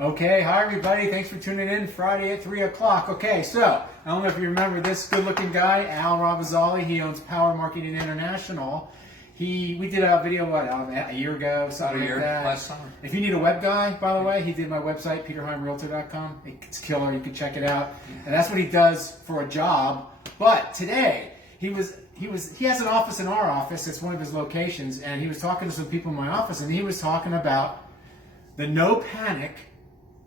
Okay, hi everybody. Thanks for tuning in Friday at 3 o'clock. Okay, so I don't know if you remember this good-looking guy, Al Rabazzali. He owns Power Marketing International. We did a video, a year ago, something like that. Last summer. If you need a web guy, by the way, he did my website, peterheimrealtor.com. It's killer. You can check it out. And that's what he does for a job. But today, he has an office in our office. It's one of his locations. And he was talking to some people in my office, and he was talking about the No Panic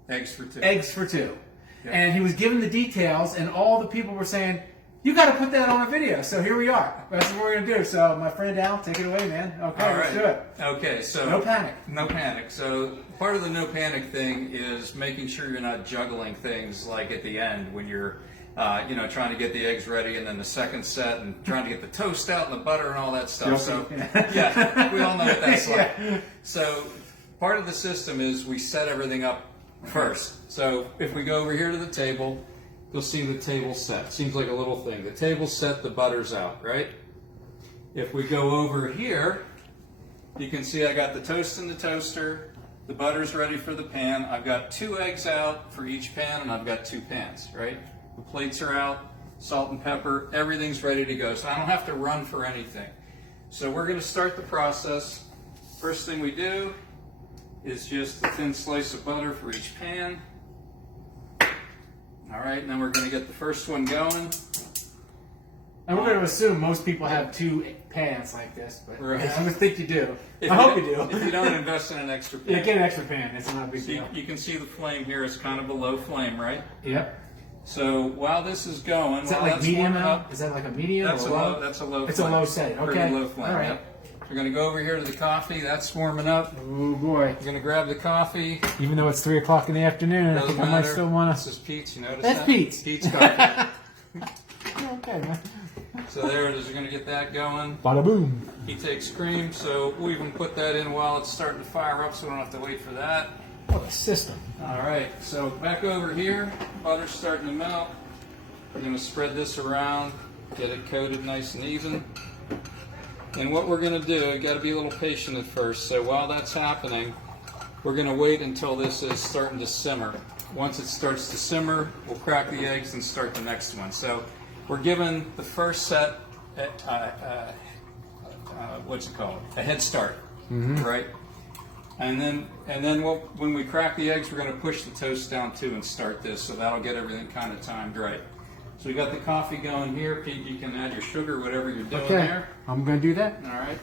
Eggs for two. Eggs for two. Yep. And he was giving the details, and all the people were saying, you got to put that on a video. So here we are. That's what we're going to do. So my friend Al, take it away, man. Okay, All let's right. do it. Okay, so No panic. No panic. So part of the no panic thing is making sure you're not juggling things like at the end when you're, trying to get the eggs ready, and then the second set, and trying to get the toast out and the butter and all that stuff. So yeah, we all know what that's like. Yeah. So part of the system is we set everything up first. So if we go over here to the table, you'll see the table set. Seems like a little thing. The table's set, the butter's out, right? If we go over here, you can see I got the toast in the toaster, the butter's ready for the pan. I've got 2 eggs out for each pan, and I've got 2 pans, right? The plates are out, salt and pepper, everything's ready to go. So I don't have to run for anything. So we're going to start the process. First thing we do is just a thin slice of butter for each pan. All right, and then we're going to get the first one going. And we're going to assume most people have 2 pans like this, but Right. I would think you do. I hope you do. If you don't invest in an extra pan. Yeah, get an extra pan. It's not a big So deal. you can see the flame here is kind of a low flame, right? Yep. So while this is going, Is that while like that's medium warming now? up, Is that like a medium that's or a low? low. That's a low. It's flame. a low setting. Pretty Okay. low flame. All right. Yep. We're going to go over here to the coffee. That's warming up. Oh boy. We're going to grab the coffee. Even though it's 3 o'clock in the afternoon, I Doesn't think I might matter. still want This to. is Pete's. You notice That's that? Pete's. Pete's coffee. Okay, man. So there it is. We're going to get that going. Bada boom. He takes cream, so we'll even put that in while it's starting to fire up, so we don't have to wait for that. What a system. All right, so back over here, butter's starting to melt. We're going to spread this around, get it coated nice and even. And what we're going to do, you got to be a little patient at first. So while that's happening, we're going to wait until this is starting to simmer. Once it starts to simmer, we'll crack the eggs and start the next one. So we're given the first set, what's it called? A head start, right? And then when we crack the eggs, we're going to push the toast down too and start this. So that'll get everything kind of timed right. So we got the coffee going here. Pete, you can add your sugar, whatever you're doing there. I'm going to do that. All right.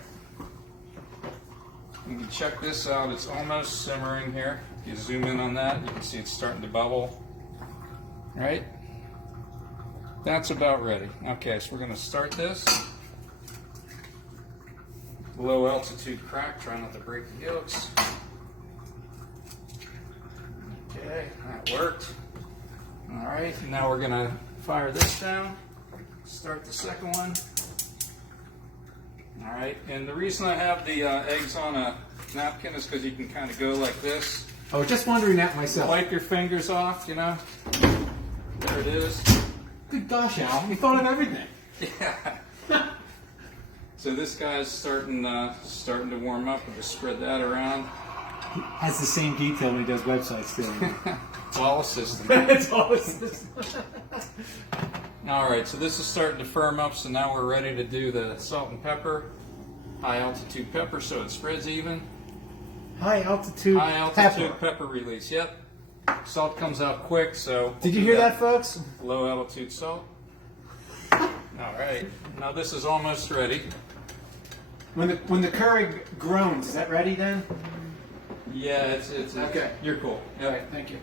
You can check this out. It's almost simmering here. If you zoom in on that, you can see it's starting to bubble. Right? That's about ready. Okay, so we're going to start this. Low altitude crack. Try not to break the yolks. Okay, that worked. All right, now we're going to fire this down. Start the second one. All right, and the reason I have the eggs on a napkin is because you can kind of go like this. I was just wondering that myself. Wipe your fingers off, you know. There it is. Good gosh, Al. You thought of everything. Yeah. So this guy's starting to warm up. We'll just spread that around. Has the same detail when he does websites too. It's all a system. It's all a system. All right, so this is starting to firm up. So now we're ready to do the salt and pepper, high altitude pepper, so it spreads even. High altitude. High altitude pepper release. Yep. Salt comes out quick, so. Did you hear that, folks? Low altitude salt. All right. Now this is almost ready. When the curry groans, is that ready then? Yeah, it's Okay. You're cool. All right, thank you.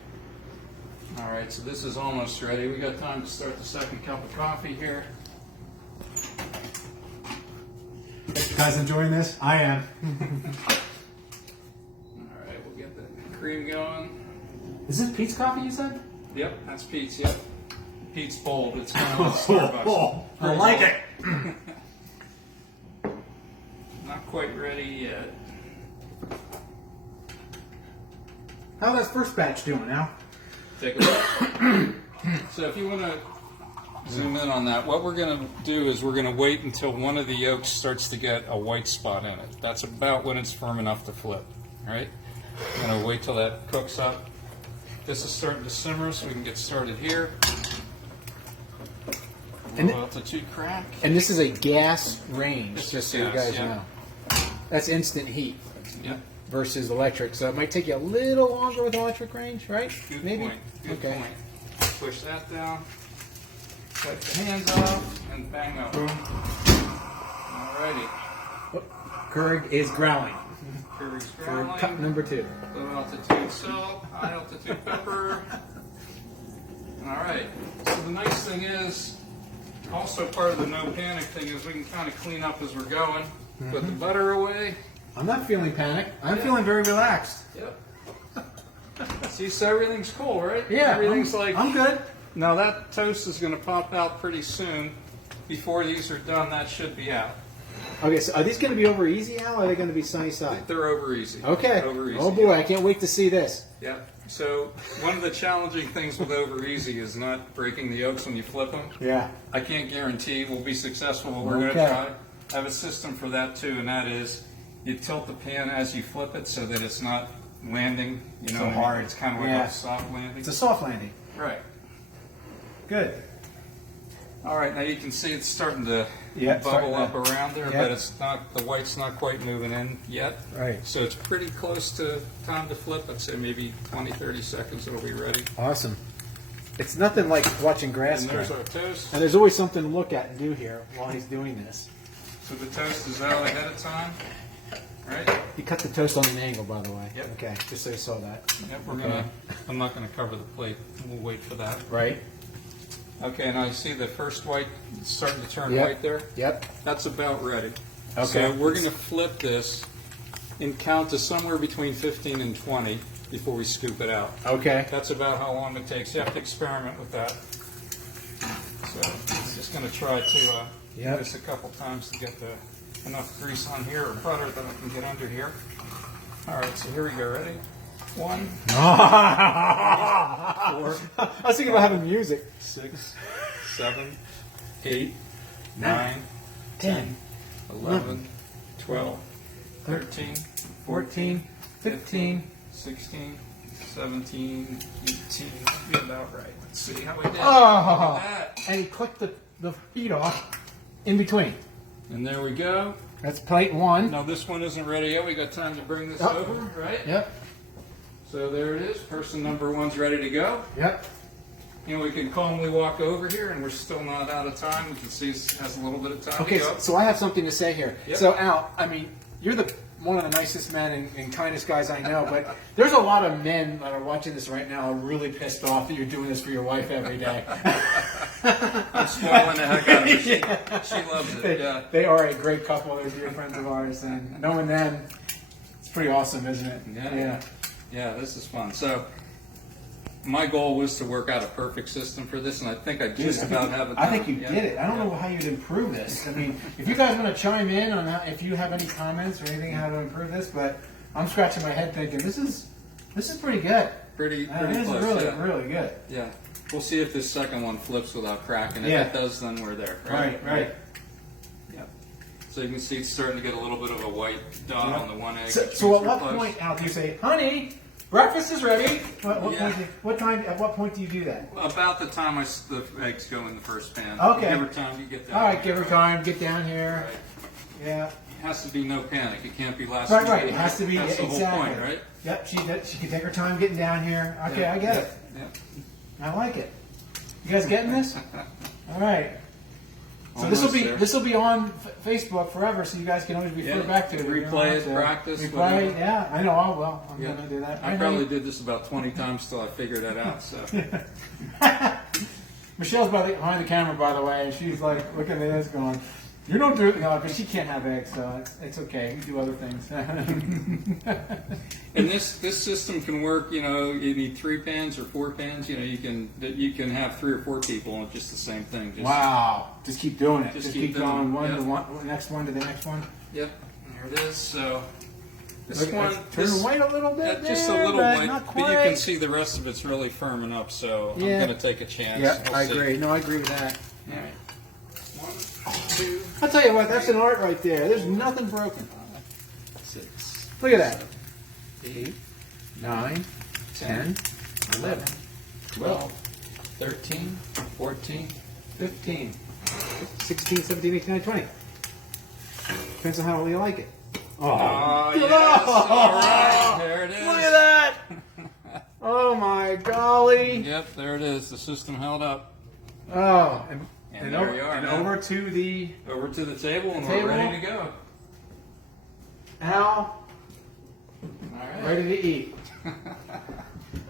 All right, so this is almost ready. We got time to start the second cup of coffee here. You guys enjoying this? I am. All right, we'll get the cream going. Is this Pete's coffee you said? Yep, that's Pete's. Yep, Pete's bold. It's kind of like Starbucks. I like it. Not quite ready yet. How's that first batch doing now? Take a look. So if you want to zoom in on that, what we're going to do is we're going to wait until one of the yolks starts to get a white spot in it. That's about when it's firm enough to flip. All right? We're going to wait till that cooks up. this is starting to simmer, so we can get started here. And- Low altitude crack. And this is a gas range, This just is so you gas, guys yeah. know. That's instant heat Yep. versus electric, so it might take you a little longer with electric range, right? Good Maybe. point. Good Okay. point. Push that down. Wipe the hands off and bang up. Boom. Alrighty. Keurig is growling Curry's for growling. cup number 2. Low altitude salt, high altitude pepper. Alright. So the nice thing is, also part of the no panic thing is we can kind of clean up as we're going. Put the butter away. I'm not feeling panicked. I'm Yeah. feeling very relaxed. Yep. See, so everything's cool, right? Yeah, Everything's I'm good. Now that toast is going to pop out pretty soon. Before these are done, that should be out. Okay, so are these going to be over easy, Al, or are they going to be sunny side? They're over easy. Okay. Over easy. Oh boy, I can't wait to see this. Yep. So one of the challenging things with over easy is not breaking the yolks when you flip them. Yeah. I can't guarantee we'll be successful, but we're going Okay. to try. I have a system for that too, and that is you tilt the pan as you flip it so that it's not landing, So what I mean? hard. It's kind of like Yeah. a soft landing. It's a soft landing. Right. Good. All right, now you can see it's starting to Yeah, bubble starting up to- around there, yeah. but it's not, the white's not quite moving in yet. Right. So it's pretty close to time to flip. I'd say maybe 20, 30 seconds it'll be ready. Awesome. It's nothing like watching grass And grow. there's our toast. And there's always something to look at and do here while he's doing this. So the toast is out ahead of time, right? You cut the toast on an angle, by the way. Yep. Okay, just so you saw that. Yep, we're Okay. gonna, I'm not gonna cover the plate. We'll wait for that. Right? Okay, now you see the first white starting to turn Yep. white there? Yep. That's about ready. Okay. So we're going to flip this and count to somewhere between 15 and 20 before we scoop it out. Okay. That's about how long it takes. You have to experiment with that. So I'm just going to try to do Yep. this a couple times to get enough grease on here or butter that I can get under here. All right, so here we go. Ready? 1, I was thinking about having music. 6, 7, 8, 9, 10, 11, 12, 13, 14, 15. 16, 17, 18. Be about right. Let's see how we did. Look Oh! at that. And he clicked the heat off in between. And there we go. That's plate 1. Now this one isn't ready yet. We got time to bring this Oh. over, right? Yep. So there it is. Person number 1's ready to go. Yep. And we can calmly walk over here, and we're still not out of time. We can see it has a little bit of time Okay, to go. so I have something to say here. Yep. So Al, I mean, you're one of the nicest men and kindest guys I know, but there's a lot of men that are watching this right now are really pissed off that you're doing this for your wife every day. I'm spoiling the heck out of her. She loves it. Yeah. They are a great couple. They're dear friends of ours, and knowing them, it's pretty awesome, isn't it? Yeah. Yeah, this is fun. So my goal was to work out a perfect system for this, and I think I just about have it done. I think you Yeah. did it. I don't Yeah. know how you'd improve this. I mean, if you guys want to chime in on if you have any comments or anything how to improve this, but I'm scratching my head thinking this is pretty good. Pretty This close. is really yeah. really good. Yeah. We'll see if this second one flips without cracking. If Yeah. it does, then we're there. Right. Yep. So you can see it's starting to get a little bit of a white dot on the one egg. So, which so means at we're what close. point, Al, do you say, "Honey, breakfast is ready"? What Yeah. point? What time? At what point do you do that? About the time the eggs go in the first pan. Okay. Give her time to get there. All right, give her time. Get down here. Right. Yeah. It has to be no panic. It can't be last Right. minute. It has to be That's the exactly. whole point, right? Yep. She can take her time getting down here. Okay, Yeah. I get it. Yeah. I like it. You guys getting this? All right. So Almost there. this will be on Facebook forever, so you guys can always refer Yeah. back to it. Replay it, So practice, Replay, whatever. yeah. I know. I will. I'm Yeah. gonna do that. I know probably you- did this about 20 times till I figured that out. So Michelle's behind the camera, by the way, and she's like looking at this, going, "You don't do it," no, because she can't have eggs, so it's okay. We do other things. and this system can work. You know, you need 3 pans or 4 pans. You know, you can have 3 or 4 people and just the same thing. Just, Wow! Just keep doing it. Just Just keep keep going doing it. one Yep. to one, next one to the next one. Yep. There it is. So this Look, one, it's turning white a little bit. just a there, little but white, not but you quite. can see the rest of it's really firming up. So Yeah. I'm going to take a chance. Yeah, We'll I see. agree. No, I agree with that. All right. 1, 2, I'll tell you what, that's an art right there. There's nothing broken. 6, Look at that. 8, 9, 10, 11, 12, 13, 14, 15. 16, 17, 18, 19, 20. Depends on how you like it. Oh, yes. All right. There it is. Look at that! Oh my golly! Yep, there it is. The system held up. Oh, And there you are and now. over to the Over to the table, and table. we're ready to go. Al, All right. ready to eat. All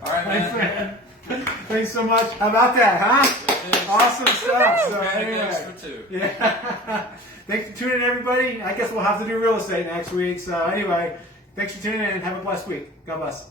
right, Thanks, man. man. Thanks so much. How about that, huh? Awesome stuff. So Pancakes anyway, for two. yeah. Thanks for tuning in, everybody. I guess we'll have to do real estate next week. So anyway, thanks for tuning in and have a blessed week. God bless.